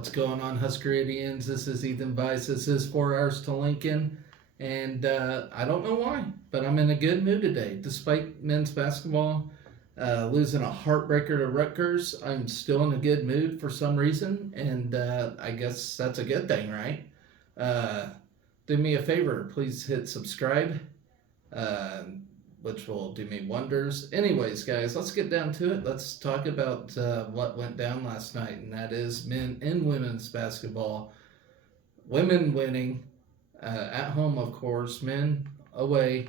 What's going on, Huskeridians? This is Ethan Weiss. This is 4 hours to Lincoln. And I don't know why, but I'm in a good mood today. Despite men's basketball losing a heartbreaker to Rutgers, I'm still in a good mood for some reason. And I guess that's a good thing, right? Uh, do me a favor, please hit subscribe, uh, which will do me wonders. Anyways, guys, let's get down to it. Let's talk about what went down last night, and that is men and women's basketball. Women winning at home, of course. Men away,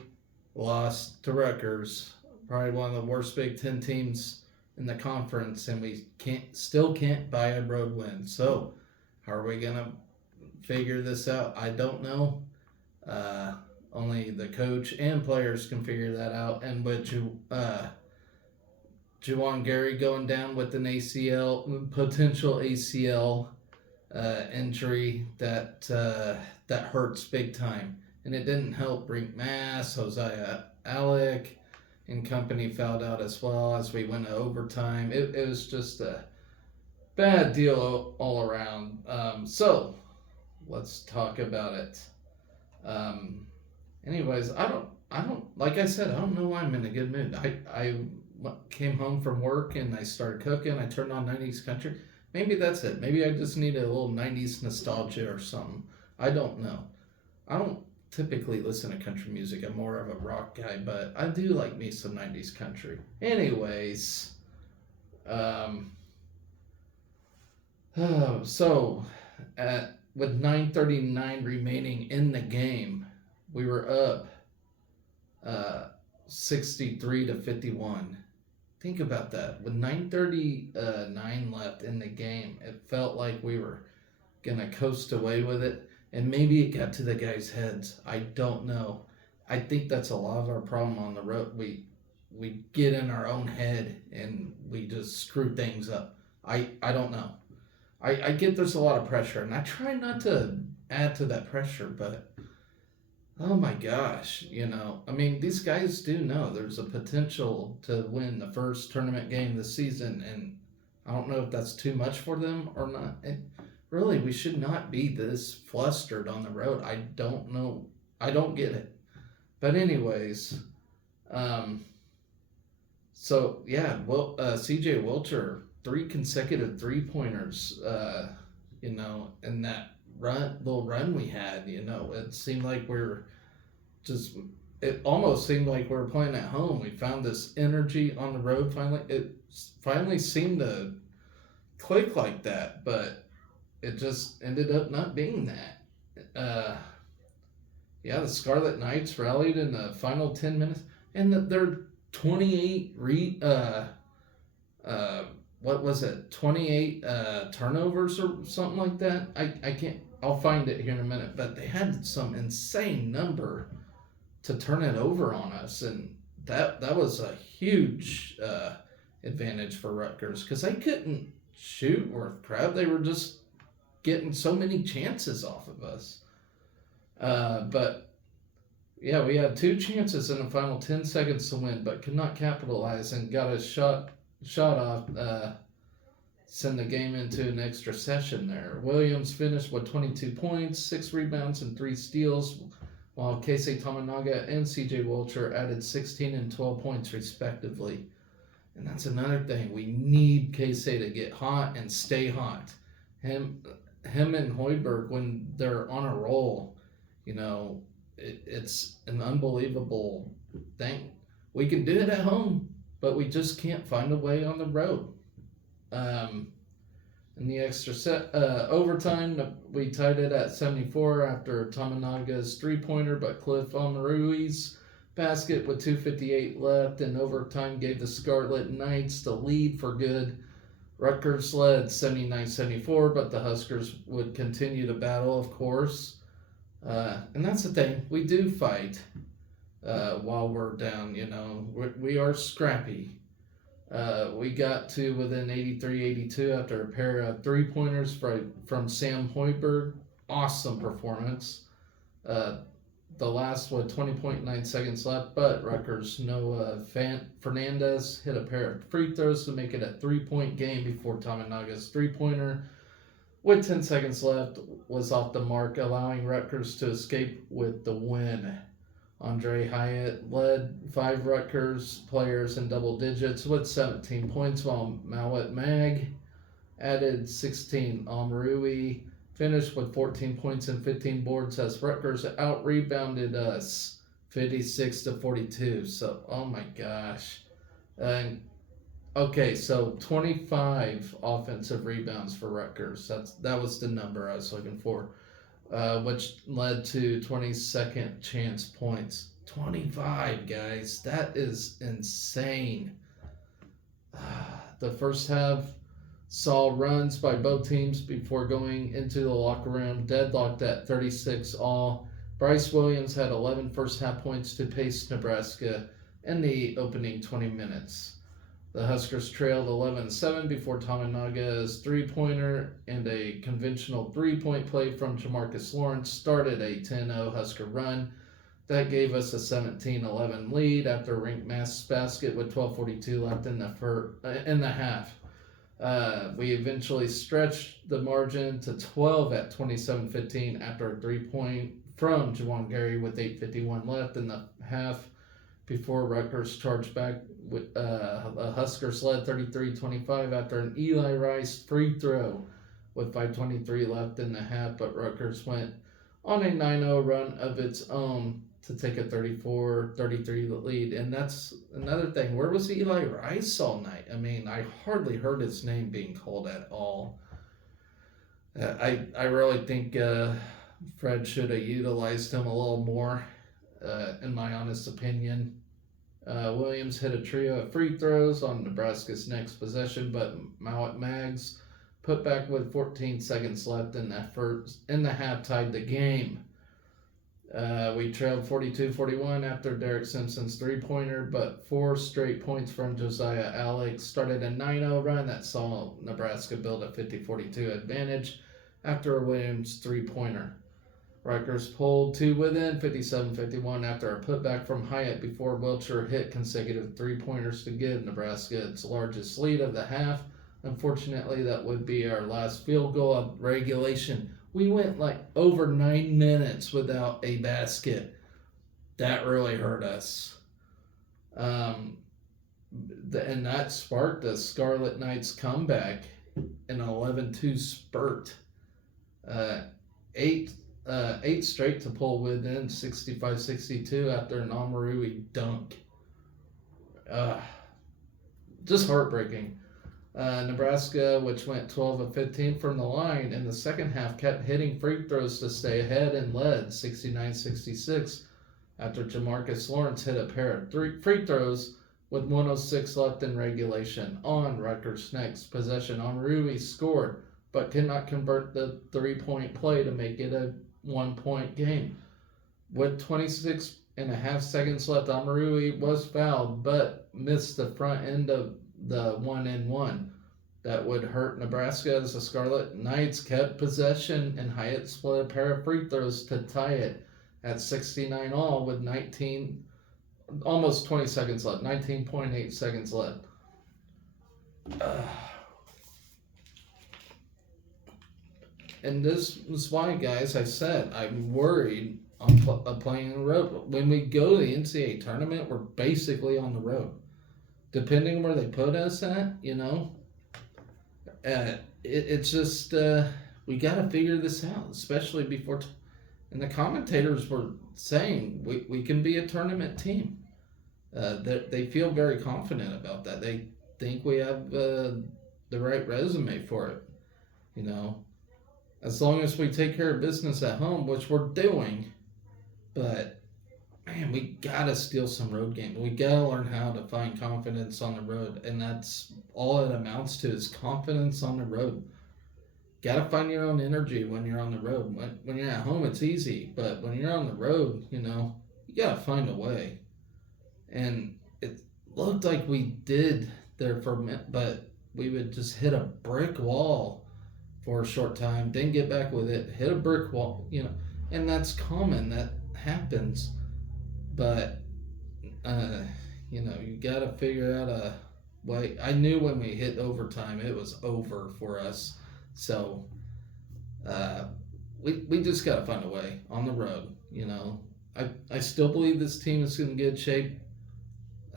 lost to Rutgers, probably one of the worst Big Ten teams in the conference, and we can't buy a road win. So, how are we gonna figure this out? I don't know. Uh, Only the coach and players can figure that out. And with Juwan Gary going down with an potential ACL injury, that hurts big time. And it didn't help Brink Mass, Hosea Alec, and company fouled out as well as we went to overtime. It was just a bad deal all around. So let's talk about it. Um, Anyways, I don't, like I said, I don't know why I'm in a good mood. I came home from work and I started cooking. I turned on 90s country. Maybe that's it. Maybe I just need a little 90s nostalgia or something. I don't know. I don't typically listen to country music. I'm more of a rock guy, but I do like me some 90s country. Anyways, um, so with 9:39 remaining in the game, we were up 63 to 51. Think about that. With 9:39 left in the game, it felt like we were gonna coast away with it, and maybe it got to the guys' heads. I don't know. I think that's a lot of our problem on the road. We get in our own head and we just screw things up. I don't know. I get there's a lot of pressure, and I try not to add to that pressure, but oh my gosh, I mean, these guys do know there's a potential to win the first tournament game this season, and I don't know if that's too much for them or not. And really, we should not be this flustered on the road. I don't know. I don't get it. But anyways, um, so yeah, well, CJ Wilcher, three consecutive 3 pointers, in that little run we had, it seemed like just it almost seemed like we were playing at home. We found this energy on the road finally. It finally seemed to click like that, but it just ended up not being that. Yeah, the Scarlet Knights rallied in the final 10 minutes, and their 28 uh, what was it, 28 turnovers or something like that. I can't, I'll find it here in a minute, but they had some insane number to turn it over on us, and that was a huge advantage for Rutgers because they couldn't shoot worth crap. They were just getting so many chances off of us. But yeah, we had two chances in the final 10 seconds to win, but could not capitalize and got a shot off. Send the game into an extra session there. Williams finished with 22 points, 6 rebounds, and 3 steals, while Keisei Tamanaga and CJ Wilcher added 16 and 12 points respectively. And that's another thing. We need Keisei to get hot and stay hot. Him and Hoiberg, when they're on a roll, it's an unbelievable thing. We can do it at home, but we just can't find a way on the road. In the extra overtime, we tied it at 74 after Tamanaga's 3-pointer, but Cliff Omarui's basket with 2:58 left in overtime gave the Scarlet Knights the lead for good. Rutgers led 79-74, but the Huskers would continue to battle, of course. And that's the thing. We do fight while we're down, we are scrappy. We got to within 83-82 after a pair of 3-pointers from Sam Hoiberg. Awesome performance. The last 20.9 seconds left, but Rutgers Noah Fernandez hit a pair of free throws to make it a 3-point game before Tamanaga's 3-pointer with 10 seconds left, was off the mark, allowing Rutgers to escape with the win. Andre Hyatt led 5 Rutgers players in double digits with 17 points, while Mawet Mag added 16. Almarui finished with 14 points and 15 boards as Rutgers out rebounded us 56 to 42. So, oh my gosh. And okay, so 25 offensive rebounds for Rutgers. That was the number I was looking for, which led to 22nd chance points. 25, guys. That is insane. The first half saw runs by both teams before going into the locker room, deadlocked at 36 all. Bryce Williams had 11 first half points to pace Nebraska in the opening 20 minutes. The Huskers trailed 11-7 before Tominaga's three-pointer and a conventional three-point play from Jamarcus Lawrence started a 10-0 Husker run. That gave us a 17-11 lead after a Rink Mass basket with 12:42 left in the half. We eventually stretched the margin to 12 at 27-15 after a three-point from Juwan Gary with 8:51 left in the half before Rutgers charged back with Huskers led 33-25 after an Eli Rice free throw with 5:23 left in the half, but Rutgers went on a 9-0 run of its own to take a 34-33 lead. And that's another thing. Where was Eli Rice all night? I mean, I hardly heard his name being called at all. I really think Fred should have utilized him a little more, in my honest opinion. Williams hit a trio of free throws on Nebraska's next possession, but Mawet Mags put back with 14 seconds left in the half tied the game. We trailed 42-41 after Derek Simpson's three-pointer, but 4 straight points from Josiah Alex started a 9-0 run that saw Nebraska build a 50-42 advantage after a Williams three-pointer. Rutgers pulled to within 57-51 after a putback from Hyatt before Wilcher hit consecutive three-pointers to give Nebraska its largest lead of the half. Unfortunately, that would be our last field goal of regulation. We went like over 9 minutes without a basket. That really hurt us. And that sparked the Scarlet Knights comeback in an 11-2 spurt. 8 straight to pull within 65-62 after an Almarui dunk. Just heartbreaking. Nebraska, which went 12 of 15 from the line in the second half, kept hitting free throws to stay ahead and led 69-66 after Jamarcus Lawrence hit a pair of free throws with 1:06 left in regulation. On Rutgers' next possession, Almarui scored but could not convert the three-point play to make it a 1-point game. With 26 and a half seconds left, Almarui was fouled but missed the front end of the 1-and-1. That would hurt Nebraska as the Scarlet Knights kept possession and Hyatt split a pair of free throws to tie it at 69 all with almost 20 seconds left, 19.8 seconds left. And this is why, guys, I said I'm worried on playing on the road. When we go to the NCAA tournament, we're basically on the road. Depending on where they put us at, it's just, we got to figure this out, especially before. And the commentators were saying we can be a tournament team. They feel very confident about that. They think we have the right resume for it, as long as we take care of business at home, which we're doing. But man, we gotta steal some road games. We gotta learn how to find confidence on the road, and that's all it amounts to is confidence on the road. Gotta find your own energy when you're on the road. When you're at home, it's easy, but when you're on the road, you gotta find a way. And it looked like we did there for a minute, but we would just hit a brick wall for a short time, then get back with it, hit a brick wall, and that's common. That happens. But, you got to figure out a way. I knew when we hit overtime, it was over for us. So Uh, we just got to find a way on the road. I still believe this team is in good shape,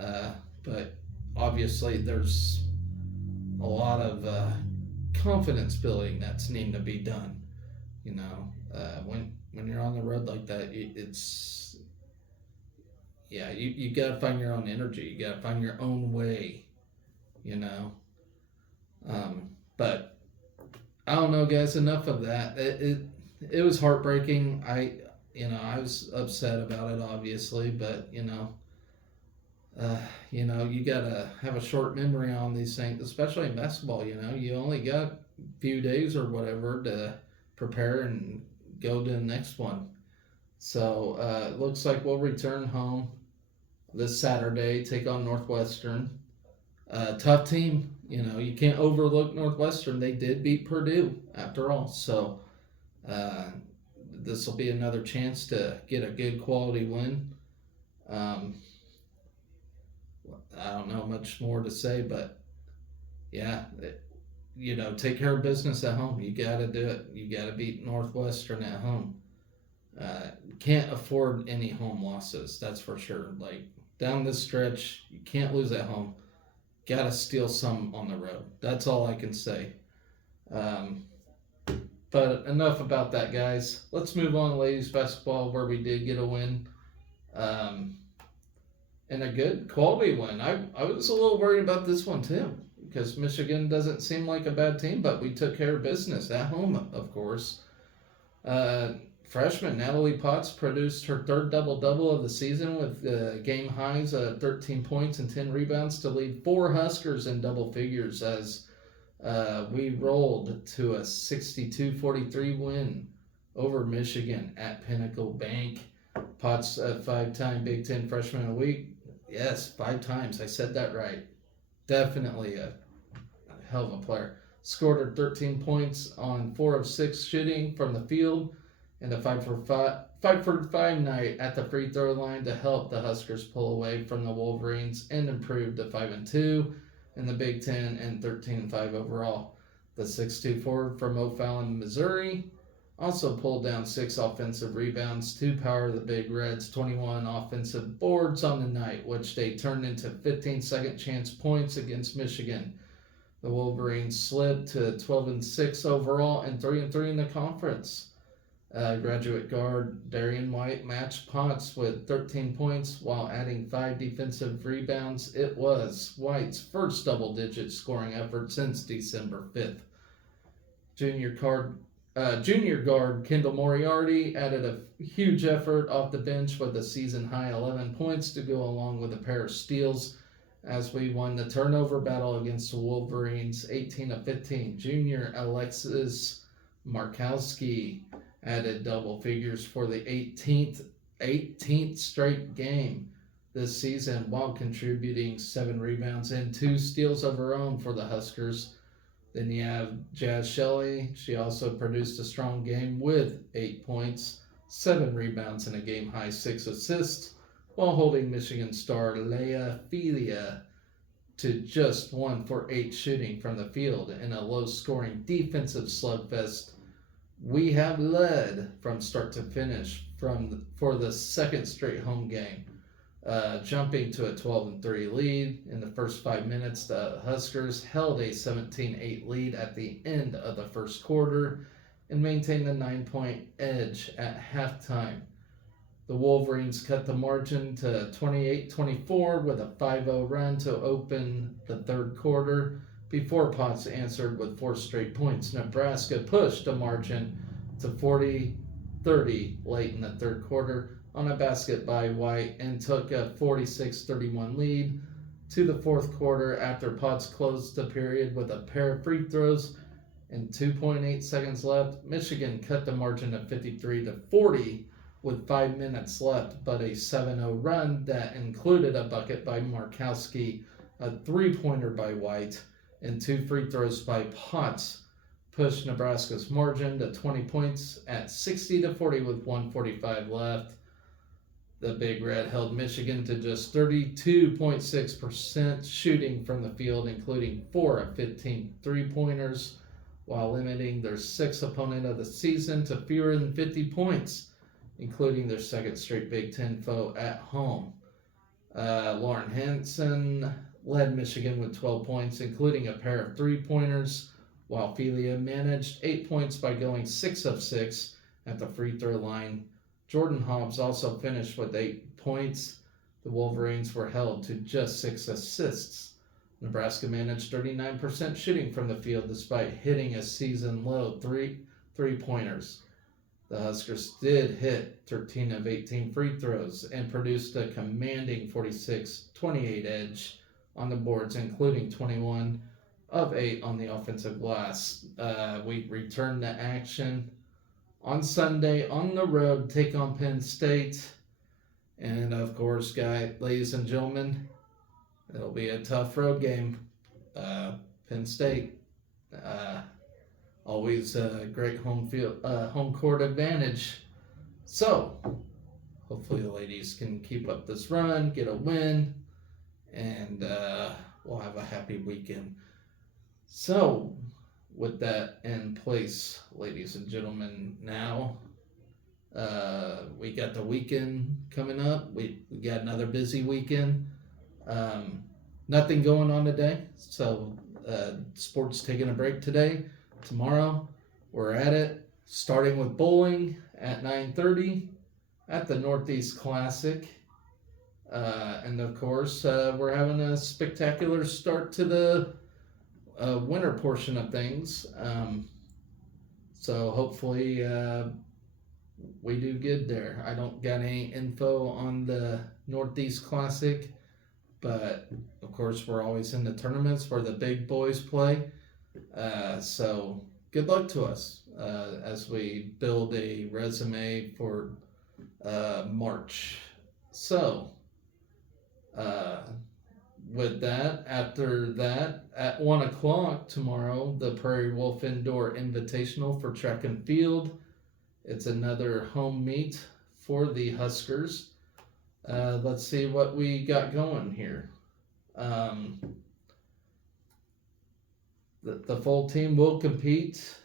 uh, but obviously there's a lot of confidence building that's needing to be done. When you're on the road like that, it's yeah, you got to find your own energy. You got to find your own way. You know, but I don't know, guys. Enough of that. It was heartbreaking. I was upset about it, obviously, but uh, you gotta have a short memory on these things, especially in basketball. You only got a few days or whatever to prepare and go to the next one. So it looks like we'll return home this Saturday, take on Northwestern. Tough team. You can't overlook Northwestern. They did beat Purdue after all. So uh, this will be another chance to get a good quality win. Um, I don't know much more to say, but yeah, take care of business at home. You got to do it. You got to beat Northwestern at home. Can't afford any home losses. That's for sure. Like down this stretch, you can't lose at home. Got to steal some on the road. That's all I can say. Um, but enough about that, guys. Let's move on to ladies basketball, where we did get a win. Um, and a good quality win. I was a little worried about this one too, because Michigan doesn't seem like a bad team, but we took care of business at home, of course. Uh, Freshman Natalie Potts produced her third double double of the season with game highs 13 points and 10 rebounds to lead four Huskers in double figures as we rolled to a 62-43 win over Michigan at Pinnacle Bank. Potts, a five-time Big Ten Freshman of the Week. Yes, 5 times. I said that right. Definitely a hell of a player. Scored her 13 points on 4 of 6 shooting from the field, and a 5-for-5 night at the free throw line to help the Huskers pull away from the Wolverines and improve to 5-2 in the Big Ten and 13-5 overall. The 6'2" forward from O'Fallon, Missouri, also pulled down 6 offensive rebounds to power the Big Reds' 21 offensive boards on the night, which they turned into 15 second chance points against Michigan. The Wolverines slipped to 12-6 overall and 3-3 in the conference. Graduate guard Darian White matched Potts with 13 points while adding 5 defensive rebounds. It was White's first double-digit scoring effort since December 5th. Junior guard Kendall Moriarty added a huge effort off the bench with a season-high 11 points to go along with a pair of steals as we won the turnover battle against the Wolverines 18-15. Junior Alexis Markowski added double figures for the 18th straight game this season while contributing 7 rebounds and 2 steals of her own for the Huskers. Then you have Jazz Shelley. She also produced a strong game with 8 points, 7 rebounds, and a game-high 6 assists, while holding Michigan star Leah Filia to just 1 for 8 shooting from the field in a low-scoring defensive slugfest. We have led from start to finish for the second straight home game, jumping to a 12-3 lead in the first 5 minutes. The Huskers held a 17-8 lead at the end of the first quarter and maintained a 9-point edge at halftime. The Wolverines cut the margin to 28-24 with a 5-0 run to open the third quarter before Potts answered with 4 straight points. Nebraska pushed the margin to 40-30 late in the third quarter on a basket by White and took a 46-31 lead to the fourth quarter after Potts closed the period with a pair of free throws and 2.8 seconds left. Michigan cut the margin to 53-40 with 5 minutes left, but a 7-0 run that included a bucket by Markowski, a 3-pointer by White, and 2 free throws by Potts pushed Nebraska's margin to 20 points at 60-40 with 1:45 left. The Big Red held Michigan to just 32.6% shooting from the field, including 4 of 15 3-pointers, while limiting their sixth opponent of the season to fewer than 50 points, including their second straight Big Ten foe at home. Lauren Hansen led Michigan with 12 points, including a pair of three-pointers, while Felia managed 8 points by going 6 of 6 at the free throw line. Jordan Hobbs also finished with 8 points. The Wolverines were held to just 6 assists. Nebraska managed 39% shooting from the field despite hitting a season-low three-pointers. The Huskers did hit 13 of 18 free throws and produced a commanding 46-28 edge on the boards, including 21 of 8 on the offensive glass. We return to action on Sunday on the road, take on Penn State. And of course, ladies and gentlemen, it'll be a tough road game. Penn State, always a great home court advantage. So, hopefully the ladies can keep up this run, get a win, and we'll have a happy weekend. So, with that in place, ladies and gentlemen, now we got the weekend coming up. We got another busy weekend. Nothing going on today, so sports taking a break today. Tomorrow, we're at it, starting with bowling at 9:30 at the Northeast Classic. And of course, we're having a spectacular start to the winter portion of things. So hopefully we do good there. I don't got any info on the Northeast Classic, but of course we're always in the tournaments where the big boys play. So good luck to us as we build a resume for March. So with that, after that, at 1 o'clock tomorrow, the Prairie Wolf Indoor Invitational for track and field. It's another home meet for the Huskers. Let's see what we got going here. The full team will compete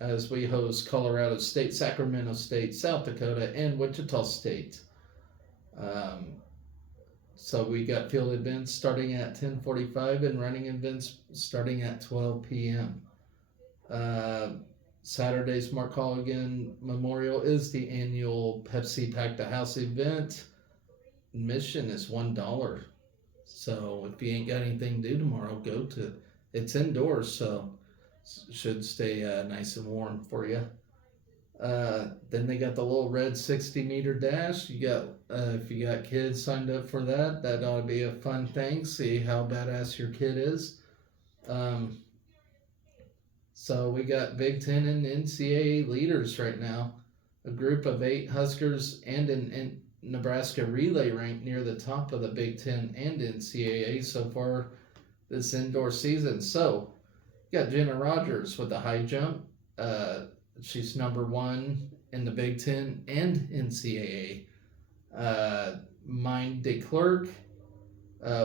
as we host Colorado State, Sacramento State, South Dakota, and Wichita State. So we got field events starting at 10:45 and running events starting at 12 p.m. Saturday's Mark Colligan Memorial is the annual Pepsi Pack the House event. Admission is $1. So if you ain't got anything to do tomorrow, go to. It's indoors, so should stay nice and warm for you. Then they got the little red 60-meter dash. You got if you got kids signed up for that, that ought to be a fun thing. See how badass your kid is. So we got Big Ten and NCAA leaders right now. A group of 8 Huskers and an Nebraska relay ranked near the top of the Big Ten and NCAA so far this indoor season. So you got Jenna Rogers with the high jump. She's number 1 in the Big Ten and NCAA. Mind DeClerc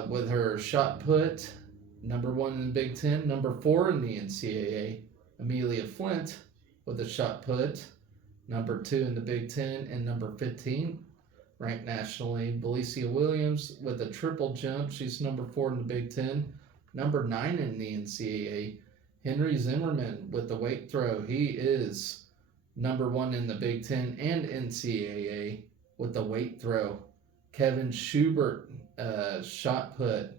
with her shot put, number 1 in the Big Ten, number 4 in the NCAA. Amelia Flint with a shot put, number 2 in the Big Ten and number 15, ranked nationally. Belicia Williams with a triple jump. She's number 4 in the Big Ten, number 9 in the NCAA. Henry Zimmerman with the weight throw. He is number 1 in the Big Ten and NCAA with the weight throw. Kevin Schubert, shot put,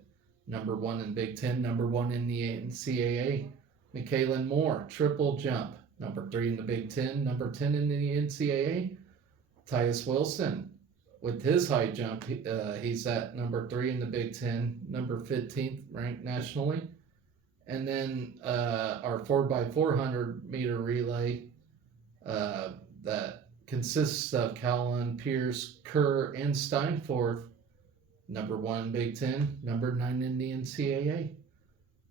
number 1 in Big Ten, number 1 in the NCAA. Michaelin Moore, triple jump, number 3 in the Big Ten, number 10 in the NCAA. Tyus Wilson with his high jump, he's at number 3 in the Big Ten, number 15th ranked nationally. And then our 4x400 meter relay that consists of Callan, Pierce, Kerr, and Steinforth, number 1 Big Ten, number 9 in the NCAA.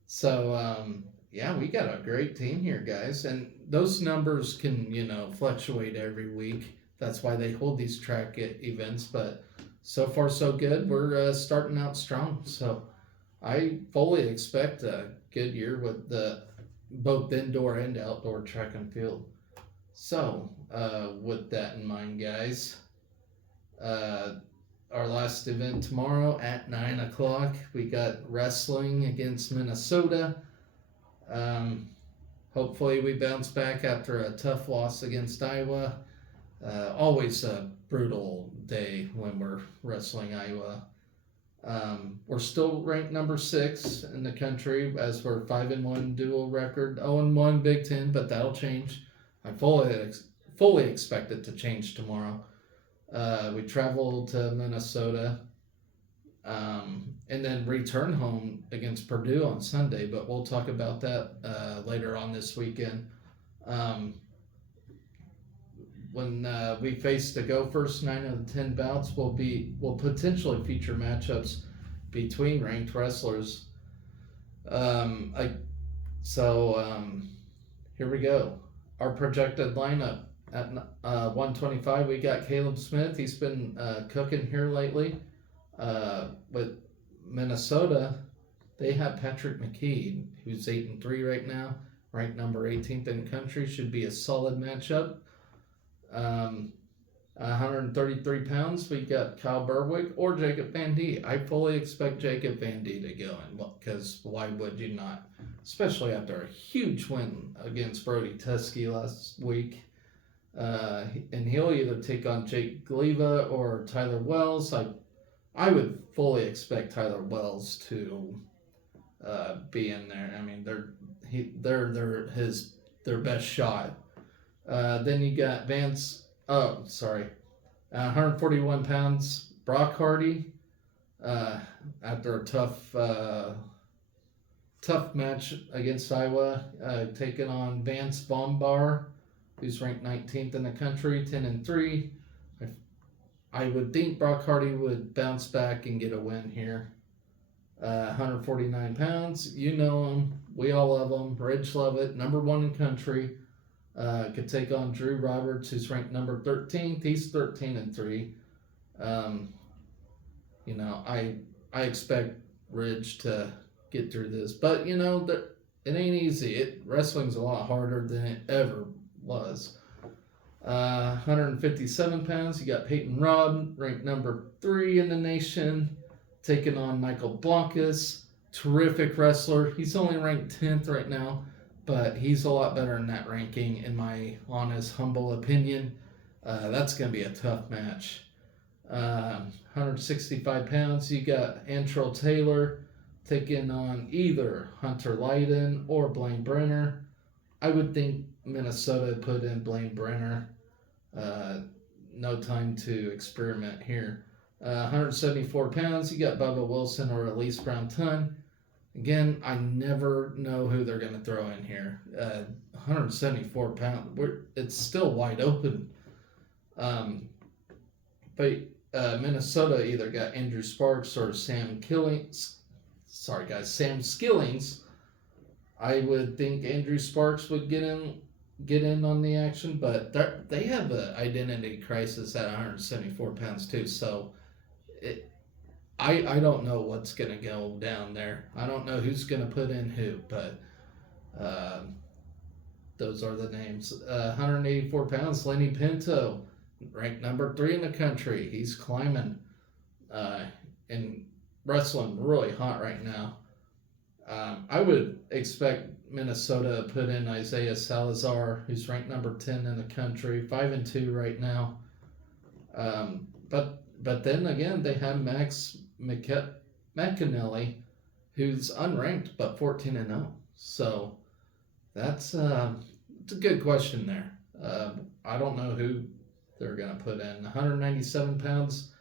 So, yeah, we got a great team here, guys. And those numbers can, fluctuate every week. That's why they hold these track events. But so far, so good. We're starting out strong. So I fully expect a good year with the both indoor and outdoor track and field. So, with that in mind, guys, uh, our last event tomorrow at 9 o'clock. We got wrestling against Minnesota. Um, Hopefully, we bounce back after a tough loss against Iowa. Always a brutal day when we're wrestling Iowa. We're still ranked number 6 in the country as we're 5-1 dual record, 0-1 Big Ten, but that'll change. I fully expect it to change tomorrow. We travel to Minnesota, and then return home against Purdue on Sunday, but we'll talk about that later on this weekend. Um, when we face the Gophers, 9 of the 10 bouts will potentially feature matchups between ranked wrestlers. Um, I, so here we go. Our projected lineup at 125, we got Caleb Smith. He's been cooking here lately. With Minnesota, they have Patrick McKee, who's 8-3 right now, ranked number 18th in the country. Should be a solid matchup. 133 pounds, we got Kyle Berwick or Jacob Van D. I fully expect Jacob Van D to go in, because why would you not? Especially after a huge win against Brody Tuskey last week. And he'll either take on Jake Gleva or Tyler Wells. I would fully expect Tyler Wells to be in there. I mean, they're their best shot. Then you got 141 pounds, Brock Hardy. After a tough match against Iowa, taking on Vance Bombar, who's ranked 19th in the country, 10-3. I would think Brock Hardy would bounce back and get a win here. 149 pounds, you know him. We all love him. Ridge Lovett, number 1 in country. Could take on Drew Roberts, who's ranked number 13th. He's 13-3. I expect Ridge to get through this, but it ain't easy. Wrestling's a lot harder than it ever was. 157 pounds, you got Peyton Robb, ranked number 3 in the nation, taking on Michael Blankus, terrific wrestler. He's only ranked 10th right now, but he's a lot better in that ranking, in my honest, humble opinion. That's going to be a tough match. 165 pounds, you got Antrell Taylor taking on either Hunter Lydon or Blaine Brenner. I would think Minnesota put in Blaine Brenner. No time to experiment here. 174 pounds, you got Bubba Wilson or Elise Brown-Tunn. Again, I never know who they're going to throw in here. 174 pounds, it's still wide open. But Minnesota either got Andrew Sparks or Sam Skillings. I would think Andrew Sparks would get in on the action, but they have an identity crisis at 174 pounds too. So I don't know what's going to go down there. I don't know who's going to put in who, but those are the names. 184 pounds, Lenny Pinto, ranked number 3 in the country. He's climbing and wrestling really hot right now. I would expect Minnesota to put in Isaiah Salazar, who's ranked number 10 in the country, 5-2 right now. But then again, they have Max McAnally, who's unranked but 14-0. So that's it's a good question there. I don't know who they're going to put in. 197 pounds,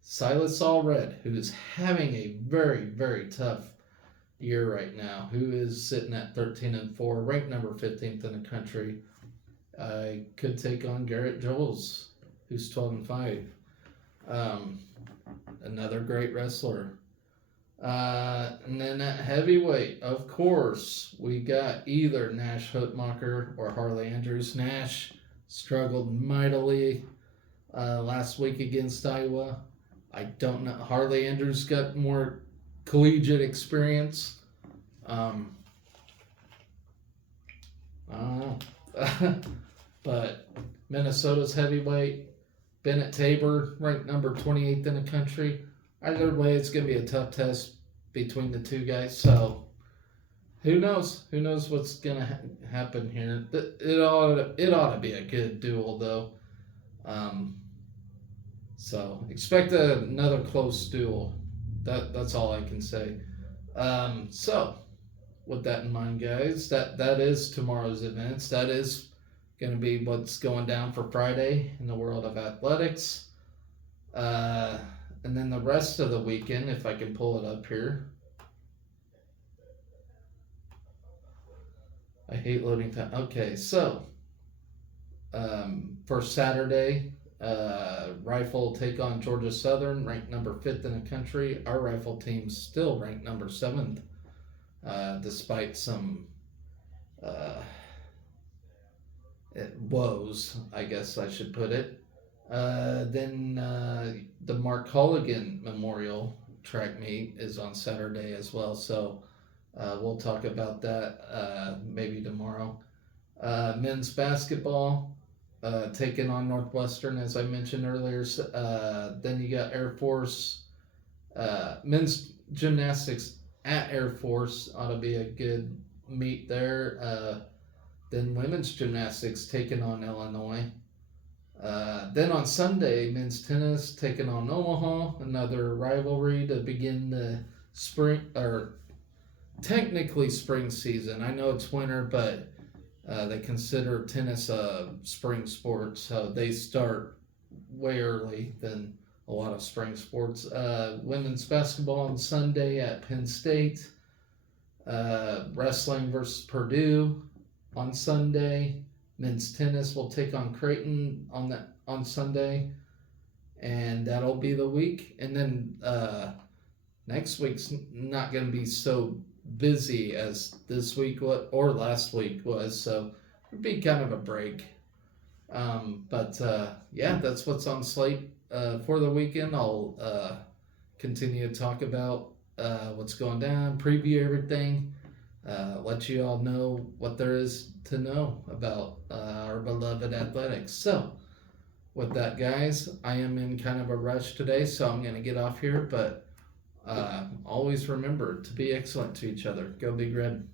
Silas Allred, who is having a very, very tough year right now, who is sitting at 13-4, ranked number 15th in the country. Could take on Garrett Jones, who's 12-5. Another great wrestler. And then at heavyweight, of course, we got either Nash Hutmacher or Harley Andrews. Nash struggled mightily last week against Iowa. I don't know. Harley Andrews got more collegiate experience. I don't know. But Minnesota's heavyweight, Bennett Tabor, ranked number 28th in the country. Either way, it's going to be a tough test between the two guys. So who knows? Who knows what's going to happen here? It ought to be a good duel, though. Um, so expect another close duel. That's all I can say. So with that in mind, guys, that is tomorrow's events. That is going to be what's going down for Friday in the world of athletics. Uh, and then the rest of the weekend, if I can pull it up here. I hate loading time. Okay, so for Saturday, Rifle take on Georgia Southern, ranked number 5th in the country. Our Rifle team's still ranked number 7th, despite some uh, woes, I guess I should put it. Then the Mark Holligan Memorial track meet is on Saturday as well, so we'll talk about that maybe tomorrow. Men's basketball taking on Northwestern, as I mentioned earlier. Then you got Air Force. Men's gymnastics at Air Force ought to be a good meet there. Then women's gymnastics taking on Illinois. Then on Sunday, men's tennis taking on Omaha, another rivalry to begin the spring, or technically spring season. I know it's winter, but they consider tennis a spring sport, so they start way early than a lot of spring sports. Women's basketball on Sunday at Penn State. Wrestling versus Purdue on Sunday. Men's tennis will take on Creighton on Sunday, and that'll be the week. And then next week's not going to be so busy as this week or last week was, so it'll be kind of a break. But yeah, that's what's on slate for the weekend. I'll continue to talk about what's going down, preview everything. Let you all know what there is to know about our beloved athletics. So, with that, guys, I am in kind of a rush today, so I'm going to get off here. But always remember to be excellent to each other. Go Big Red.